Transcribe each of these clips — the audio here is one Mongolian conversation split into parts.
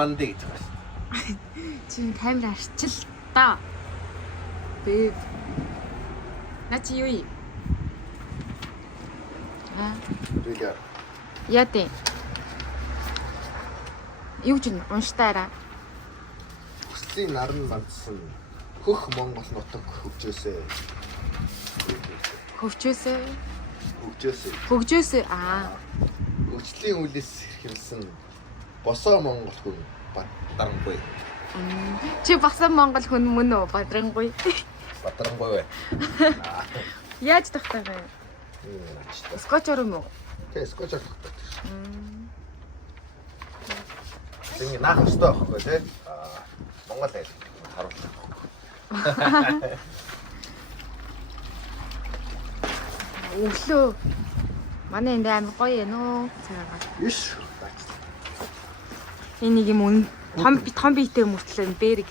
Мандэ гэж байна. Чи камер арчил та. Бэ. Начи юу юм? Билээ. Яа тий. Юу ч унштаараа. Хүслийн наран мандсан хөх Монгол нутаг хөгжөөсэй. Хөгжөөсөө. Хөгжөөсэй. Хөгжөөсөө Хөгжлийн үлээс хэрхэлсэн босоо Монгол хүн Бадарангуй. Чи басан Монгол хүн мөн үү? Бадарангуй. Бадарангуй бай. Яаж тахтай вэ? Скотч ором уу? Тэ скотч авах. Тэг наах өстой авахгүй тий. Монгол айл харуулах. Өглөө. Манай энд амар гоё ээ нөө. Цагаагаар. Иш. Энэ нэг юм том биетэй мөртлөө бэрэг.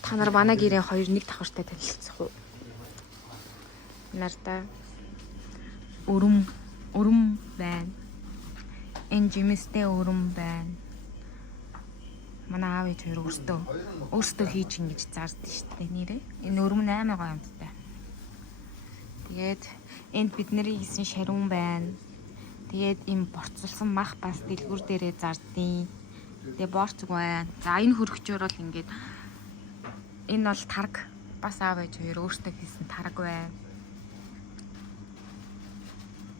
Та нар манай гэрээ хоёр нэг давхартай танилцах уу? Нартай өрөм байна. Энэ жимстэй өрөм байна. Манай аав ээж хоёр өөртөө хийж ингэж зардсан шүү дээ нэрээ. Энэ өрөм 8 гоё юмтай. Тэгээд энд бидний хийсэн шарун байна. Тэгээд энэ борцолсон мах бас дэлгүр дээрээ зардیں۔ Тэгээд борц байна. За энэ хөргөчөөр бол ингээд энэ бол тарг. Бас аав ээж хоёр өөртөө хийсэн тарг байна.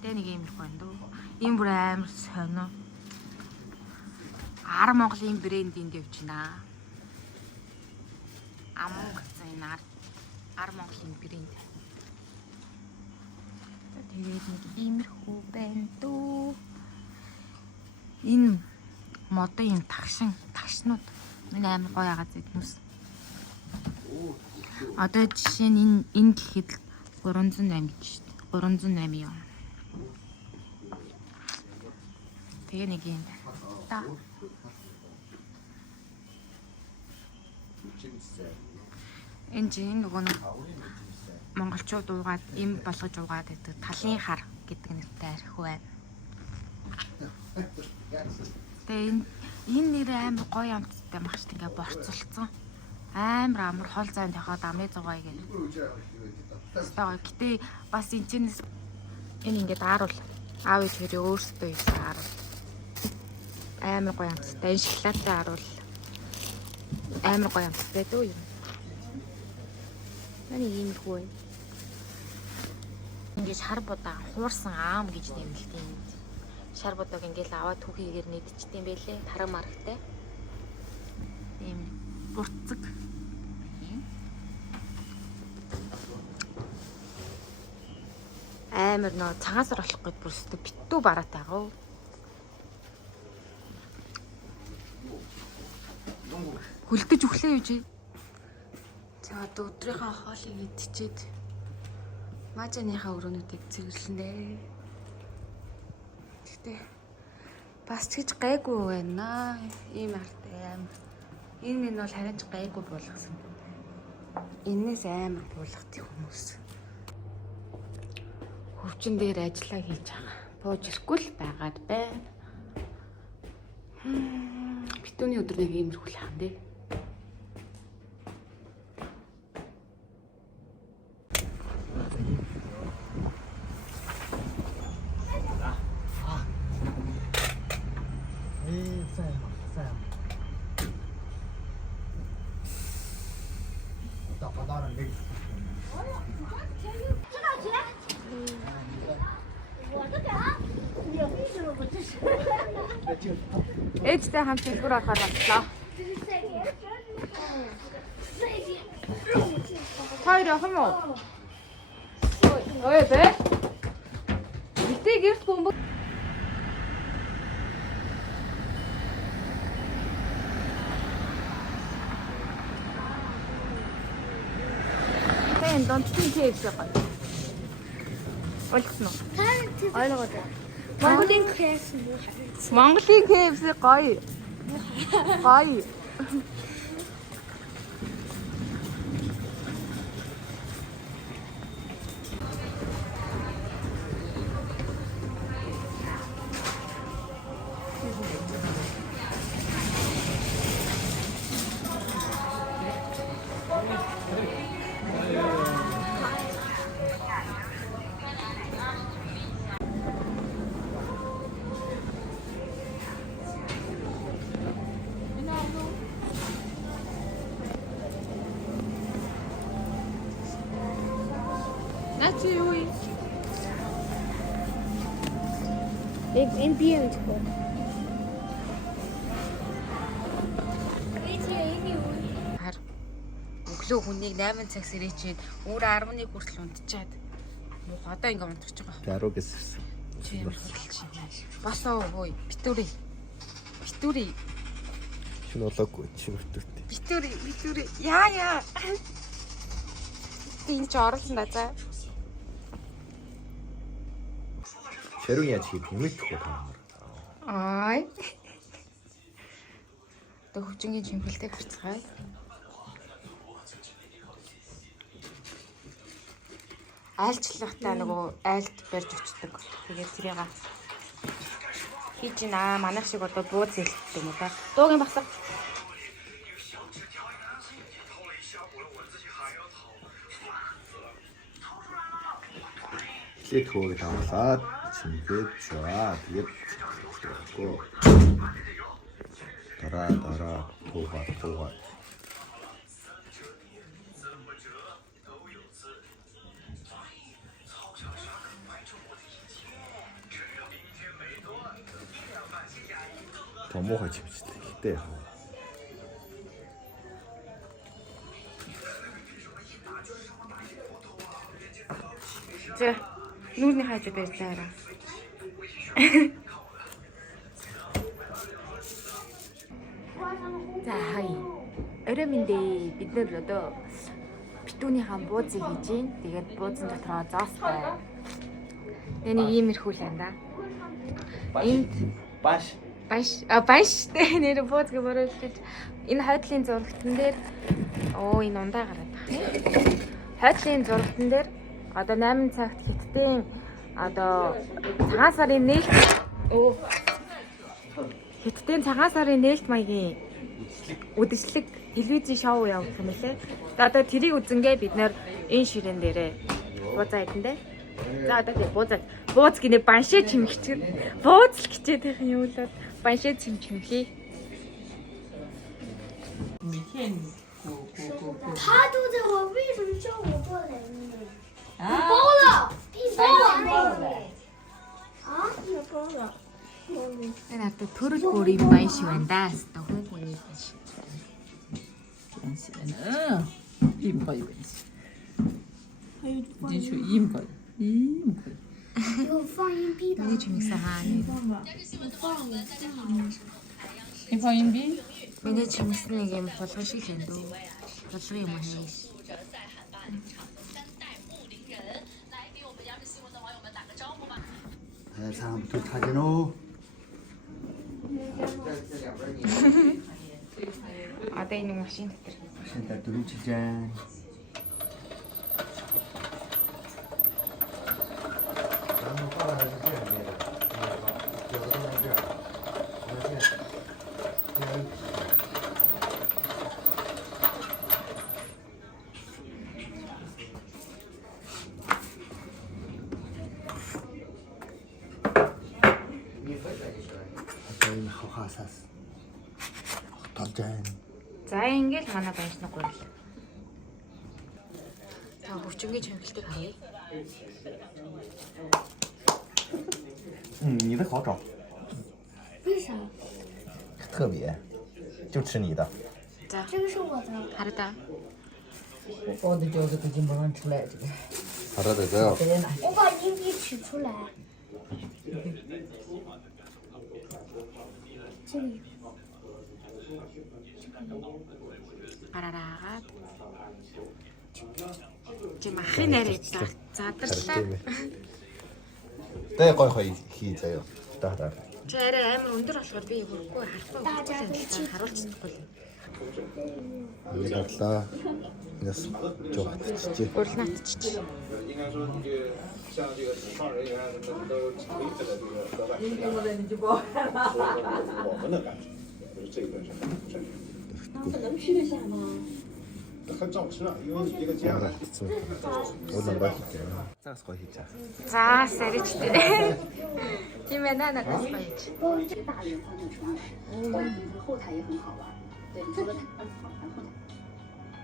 Тэгээд нэг юм байна дөө. Ийм бүр амар сонио. Ар Монголын брендинд явж байна. Амун гэсэн энэ ар Монголын брэнд. Тэгээд нэг иймэрхүү байна дөө. Энэ модын тагшнууд энэ амар гоё агаад зэднүс. Одоо жишээ нь энэ гэхэд 308 гэж шүү дээ. 308 юм. Тэгээ нэг юм байна. Энэ чинь нөгөө монголчууд уугаад им болгож уугаад гэдэг талын хар гэдэг нэртэй архи байна. Тэгээ энэ нэр амар гоё амттай багш ингээ борцолцсон. Амар хол зайд хахад амны зугаа гэдэг. Стаа гэтээ бас энэчнээс энэ ингээ дааруул аав ээж хоёрын өөрсдөө хийсэн ааруул. Амар гоё амттай энэ шоколадтай ааруул. Амар гоё амттай дөө юм. Мань иймэрхүү байна. Ингээд шар будаа хуурсан аам гэж нэмэлт юм. Шар будааг ингээд аваад түүхийгээр нэдчихдээ байлээ. Тараг марагтай. Ийм бурцэг. Амар нөө цагаасар болох гээд бүрстэ битүү бараатай гоо. Хөлдөж өглөө юу чи? За одоо өдрийнхөө хоолыг идчихэд мажаныхаа өрөөнүүдийг зэрэглэнэ. Гэтэ бас ч гэж гайгүй байна. Ийм артай амар. Энэ минь бол харин ч гайгүй болгосон. Энээс амар буулгах хүмүүс. Хөвчин дээр ажиллаа хийж байгаа. Бууж ирэхгүй л байгаад байна. Битүүний өдөр нэг иймэрхүү л хаан дээ. Ээжтэй хамт дэлгүүр орохоор боллоо. Хоёр явах юм уу? Ой бэ? Битээ гэрт бомб. Хэн донтын кейс гоё. Ойлгосноо? Ойлгоод. Монголын кейс муу. Монголын кейс гоё. Гоё. Chewy. Энэ бие гэж боо. Хар. Өглөө хүнийг 8 цагс ирээчээд өөр 11 хүртэл унтчаад. Мух одоо ингэ унтчих жоох. 10 гэсэн. Чи ямар хуралч юм бэ? Босоо өөй. Битүүрий. Шинэ олоогүй чи өртөөртэй. Битүүрий. Яа. Энэ ч орлон да за. Шэрүүн яаж хийх юм бэ гэхгүй таамаар. Ай. Тэ хүчингийн чимхэлтэй гарцгаая. Айлчлахтаа нөгөө айлт барьж өчтдөг. Тэгээд тэрийг хийж наа манайх шиг одоо бууз хэлдэг юм уу та. Дуугийн багсаа. Лет хөөг тавлаад чимгээд шаа. Тэгээд гоо. Дараа туугаа. Томоохон чимчтэй. Гэтэ яг. За нүүрний хааж байрлаараа. За хай. Орой минь дээ бид нэр одоо битүүнийхаа буузыг хийж гин. Тэгээд буузын дотроо зоос бай. Тэний иймэрхүү л юм да. Энд Баш. Баш нэр буузыг боруулж энэ хойдлын зурагтан дээр энэ ундаа гараад байна. Хойдлын зурагтан дээр одоо 8 цагт Хятадын одоо цагаан сарын нээлт Хятадын цагаан сарын нээлт маягийн үдшилэг телевизийн шоу явуулах юм лээ. Одоо тэрийг үзэнгээ бид нэр энэ ширээн дээрээ буузаа идэндээ. За одоо тийм бууз гинэ баншээ чимэгчээр бууз л гिचээд байх юм бол баншээ чимчмэхий. 他都在我，为什么叫我过来呢？你包了，你包了。啊？你包了。 Энэ одоо төрөл бүр юм байна шиг байна да. Одоо хүн шиг. Ийм гоё байна. Дин шүү ийм гоё. Ийм гоё. 给我放硬币的。 Миний чимэгсэн хаана? Ийм гоё юм би. Миний чимэгсэн нэг юм болгон шиг л энэ дөө. Болгон юм хайш. 差不多差点喽。 Одоо энэ машин дотор. 现在都是这样。 咱们放的还是这样捏的，有的都是这样。我们现在 저희 하하사스. 도전. За ингээл манай байшныг гуйл. За хөвчнгийн чимгэлтийг харъя. 你的好找，为啥？特别，就吃你的。 За 这个是我的。 хараа. 我的饺子都经不让出来这个。 好的，这个。 我把硬币取出来。这里。 Гараараагаад. Чи махын нарыг задарлаа. 때 거의 хийзээ. Да. Чи арай амар өндөр болохоор би хөрөхгүй харахгүй харуулж чадахгүй л. Яглаа. Яс жогтчих. Гурлаатчих. 应该说这个像这个执法人员什么都体会这个合法。我们的感觉就是这一顿是很不正确。能吃得下吗？很照吃啊，因为一个家呢。 오늘 맛있게. 싹 거시자. За сэрэж. Тийм ээ надад баяж. 大连方的船，后台也很好玩。对，坐了船后台。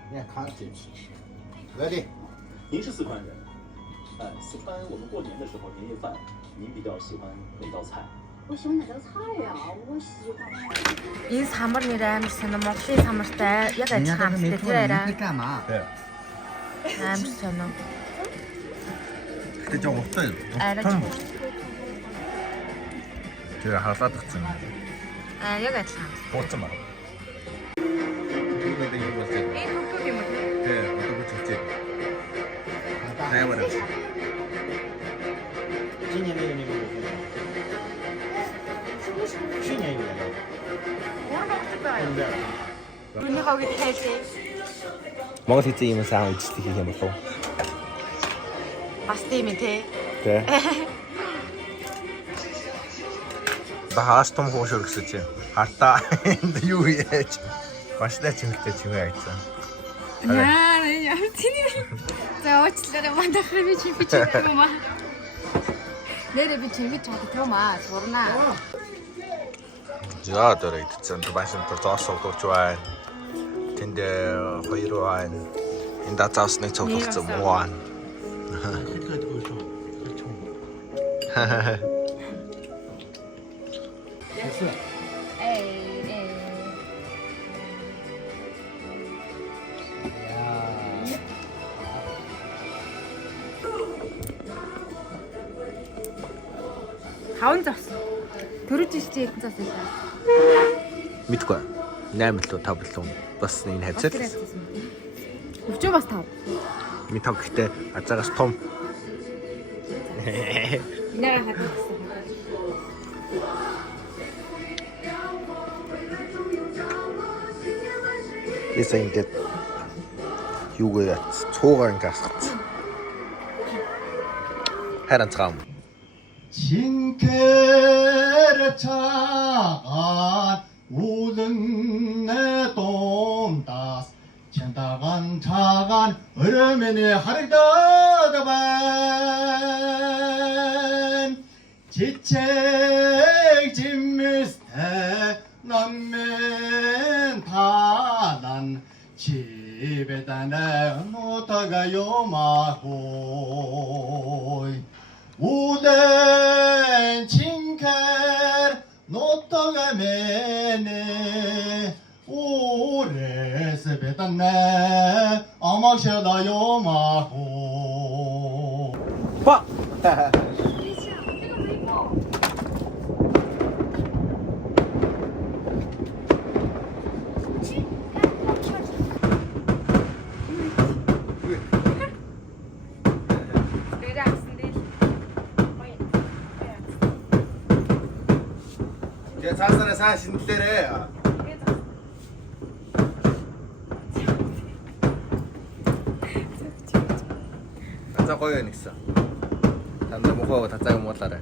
그냥 가进去. Ready. 您是四川人，四川我们过年的时候年夜饭，您比较喜欢哪道菜？我喜欢哪道菜呀？我喜欢。 Энэ самар нэр амар сонио. Монголын самартай яг адилхан амттай тий арай. Амар сонио. 그때 좀 없어요. Арай ч. 제가 하사득증. Яг адилхан. 보지 마. 이거 이거 보세요. Энэ хөвгүүд юм уу? 네, 어떤 거 좋지? 다양한 거. 今年没有你们有去年有的。 Миний хогд хайрлаа. Монгол хэзээ юм сайн үжигдэх юм болов? Бас тийм ээ тий. Тэ. Бахаас том хоошор гэсэн чинь хартаа юу яаж баштай чимэгтэй чимээ айцсан. Яа, яа тийм. За уучлаарай мандахаар би чимэж юм аа. Нэрээ би чимэж чаддаг юм аа. Сурнаа. За дөрөй идсэн башин процессор дурч байна. Тэнд хоёр байна. Энэ датаасны цогцолцсон муу байна. Хаван зас. Төрөж ирсэн эрдэн зас байлаа. Мэдгүй. 8 л 5 л бас энэ хавцал. Өвчөө бас тав. Ми тав гэхдээ азаагаас том. Наа хатсан. Эсэ ингээд юугаа цуугаар ингээд хайран цаам. 징케르 차간 우는 내 돔다스 천다간 차간 얼음에네 하르다가반 지책 진미스테 남면 다난 집에다 내놓다가 요마호이 우덴 징케르 노떠가 메네 오레스 베단네 아마셔다 요마호 와! 제가 자살에 사신 때래. 다 거기 있어. 단대 먹고 다 짜고 못 따라.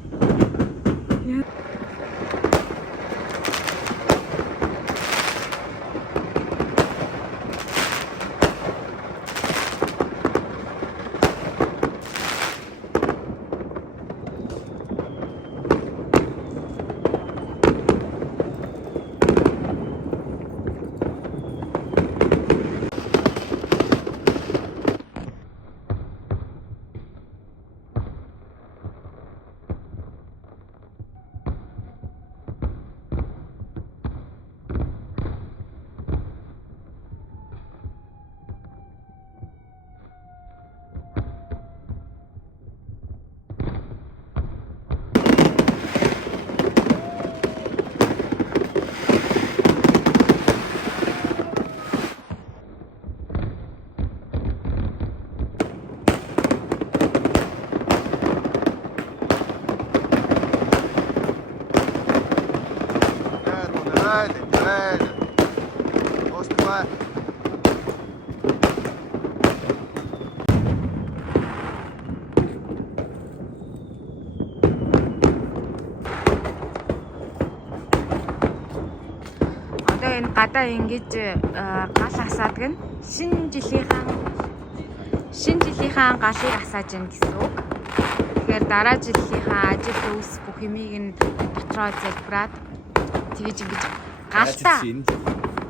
Энэ гадаа ингэж гал асаадаг нь шинэ жилийнхаа галыг асааж гин гэсэн үг. Тэгэхээр дараа жилийнхаа ажил төвс бүх юмыг нь дотроо залбираад тэгэж ингэж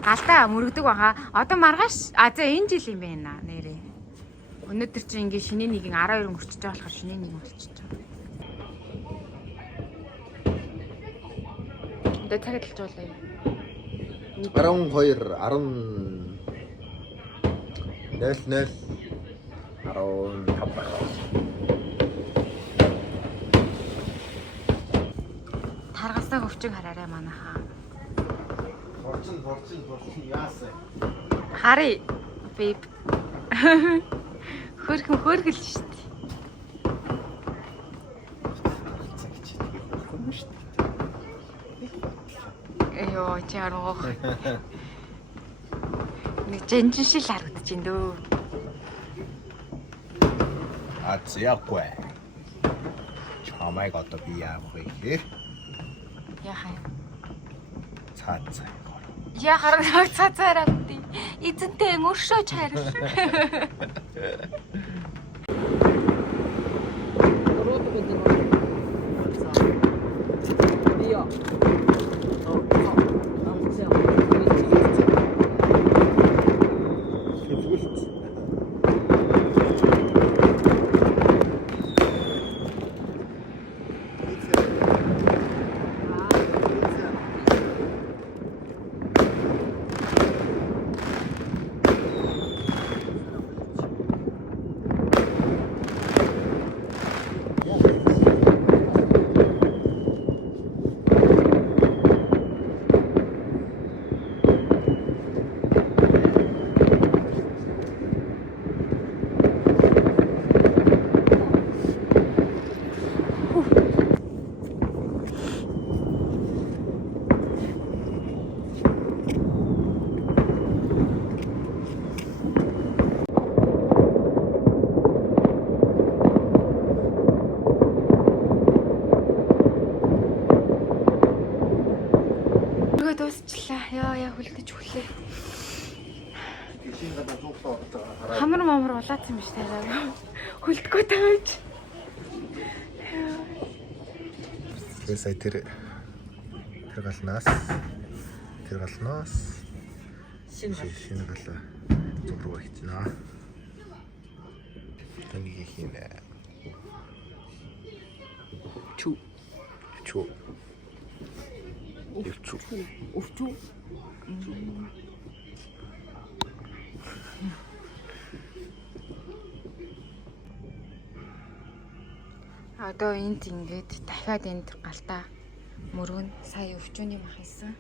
галтаа мөрөгдөг баха. Одоо маргааш за энэ жил юм байна нэрээ. Өнөөдөр чи ингээ шинэ нэг 12 мөрчиж байгаа болохоор шинэ нэг мөрчиж байгаа. Тэ цагт л жуулаа. 12 10 Таргасаа өвчиг хараарай манайхаа. Борчин яасан. Харъя. Биб. Хөргөл шүү дээ. Эё чарох. Нэг жинжин шил харагдаж байна дөө. Ацяахгүй. Чамайг одоо би яах вэ? Яхаа. Цаацаа. Яхаар цаацаараа үгүй. Эзэнтэй мөршөөч хариш. Яа хүлдэж хүлээ. Хамар улаацсан биш таараа. Хүлдэхгүй тааж. Тэгээ сая тэр галнаас шинэ галаа зураг хийчихнэ. Тэнийг хийнэ. Чу. Өвчүү. Одоо энд ингээд дахиад энд галтаа мөргөн сая өвчүүний мах хийсэн.